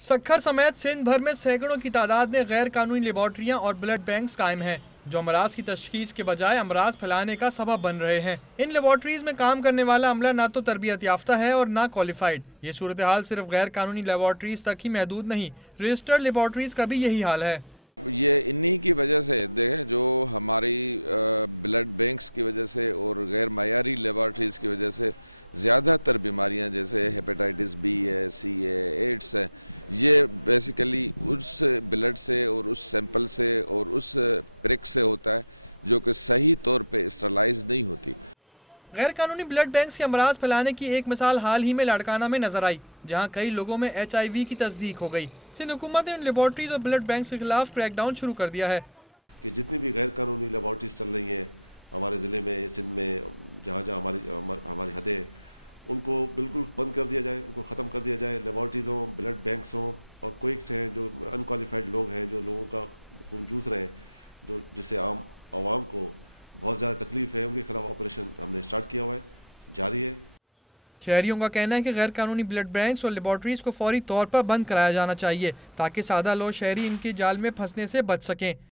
सक्खर समेत सिंध भर में सैकड़ों की तादाद में गैर कानूनी लेबॉर्ट्रियां और ब्लड बैंक्स कायम हैं, जो अमराज की तशखीस के बजाय अमराज फैलाने का सबब बन रहे हैं। इन लेबॉर्ट्रीज में काम करने वाला अमला ना तो तरबियत याफ्ता है और ना क्वालिफाइड। ये सूरत हाल सिर्फ गैर कानूनी लेबॉर्ट्रीज तक ही महदूद नहीं, रजिस्टर्ड लेबॉर्ट्रीज का भी यही हाल है। गैर कानूनी ब्लड बैंक्स के अमराज फैलाने की एक मिसाल हाल ही में लाड़काना में नजर आई, जहां कई लोगों में HIV की तस्दीक हो गई। सिंध हुकूमत ने इन लेबॉर्ट्रीज और ब्लड बैंक्स के खिलाफ क्रैकडाउन शुरू कर दिया है। शहरियों का कहना है कि गैर कानूनी ब्लड बैंक्स और लेबॉर्ट्रीज को फौरी तौर पर बंद कराया जाना चाहिए, ताकि सादा लोग शहरी इनके जाल में फंसने से बच सकें।